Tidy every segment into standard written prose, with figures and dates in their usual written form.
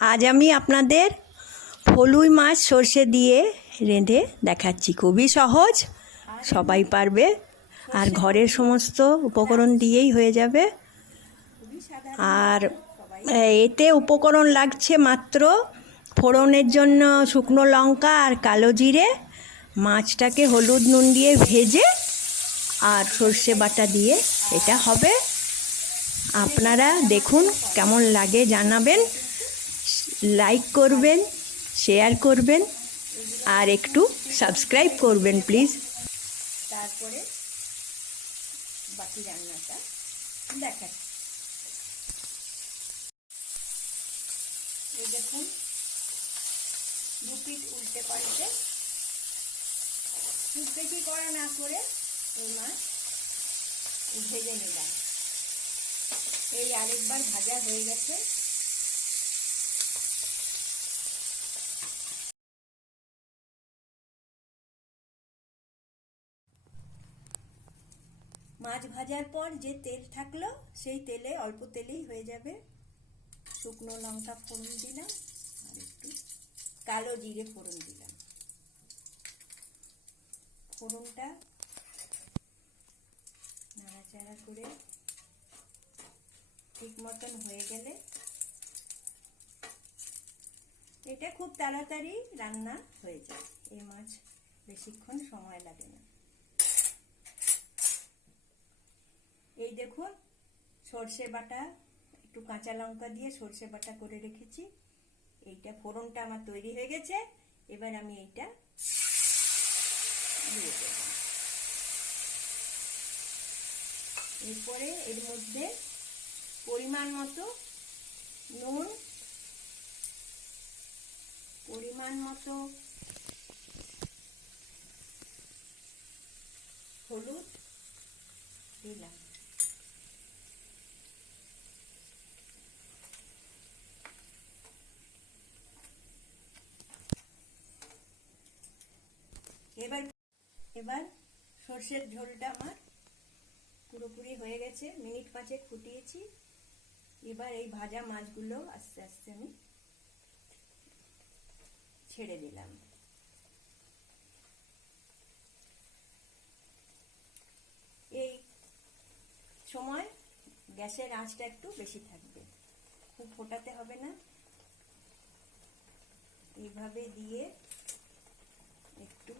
আজ আমি আপনাদের ফলুই মাছ সর্ষে দিয়ে রেঁধে দেখাচ্ছি। খুবই সহজ, সবাই পারবে, আর ঘরের সমস্ত উপকরণ দিয়েই হয়ে যাবে। আর এতে উপকরণ লাগছে মাত্র ফোড়নের জন্য শুকনো লঙ্কা আর কালো জিরে, মাছটাকে হলুদ নুন দিয়ে ভেজে আর সর্ষে বাটা দিয়ে এটা হবে। আপনারা দেখুন কেমন লাগে জানাবেন, লাইক করবেন, শেয়ার করবেন আর একটু সাবস্ক্রাইব করবেন প্লিজ। তারপরে বাকি রান্নাটা দেখাচ্ছি। এই দেখুন, দু পিঠ উল্টে পাল্টে খুব বেশি কড়া না করে এই মাছ ভেজে নিলাম। এই আরেকবার ভাজা হয়ে গেছে। মাছ ভাজার পর যে তেল থাকলো সেই তেলে, অল্প তেলেই হয়ে যাবে, শুকনো লঙ্কা ফোড়ন দিলাম আর একটু কালো জিরে ফোড়ন দিলাম। ফোড়নটা নাড়াচাড়া করে ঠিক মতন হয়ে গেলে, এটা খুব তাড়াতাড়ি রান্না হয়ে যায়, এই মাছ বেশিক্ষণ সময় লাগে না। এই দেখুন, সর্ষে বাটা, একটু কাঁচা লঙ্কা দিয়ে সর্ষে বাটা করে রেখেছি। এইটা ফোড়নটা আমার তৈরি হয়ে গেছে। এবার আমি এইটা দিয়ে দেব। এরপরে এর মধ্যে পরিমাণ মতো নুন, পরিমাণ মতো হলুদ দিলাম। এবার সর্ষের ঝোলটা আমার পুরোপুরি হয়ে গেছে, মিনিট 5 ফুটিয়েছি। এবার এই ভাজা মাছগুলো আস্তে আস্তে আমি ছেড়ে দিলাম। এই সময় গ্যাসের আঁচটা একটু বেশি থাকবে, খুব ফোটাতে হবে না। এইভাবে দিয়ে একটু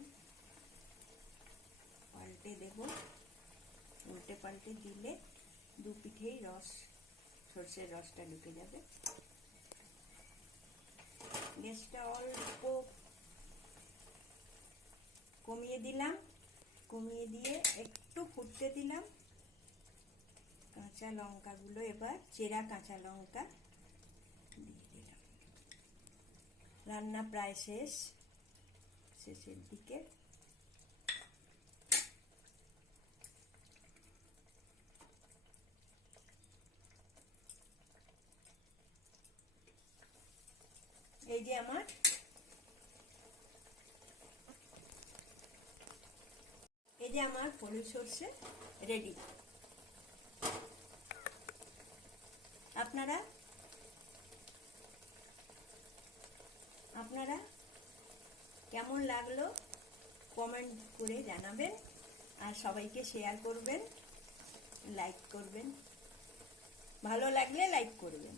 পাল্টে দেব। উল্টে পাল্টে দিলে দু পিঠেই রস, সর্ষের রসটা ঢুকে যাবে। গ্যাসটা অল্প কমিয়ে দিলাম, কমিয়ে দিয়ে একটু ফুটতে দিলাম। কাঁচা লঙ্কাগুলো, এবার চেরা কাঁচা লঙ্কা দিয়ে দিলাম। রান্না প্রায় শেষের দিকে। এই যে আমার ফলুই সর্ষে রেডি। আপনারা কেমন লাগলো কমেন্ট করে জানাবেন, আর সবাইকে শেয়ার করবেন, লাইক করবেন, ভালো লাগলে লাইক করবেন।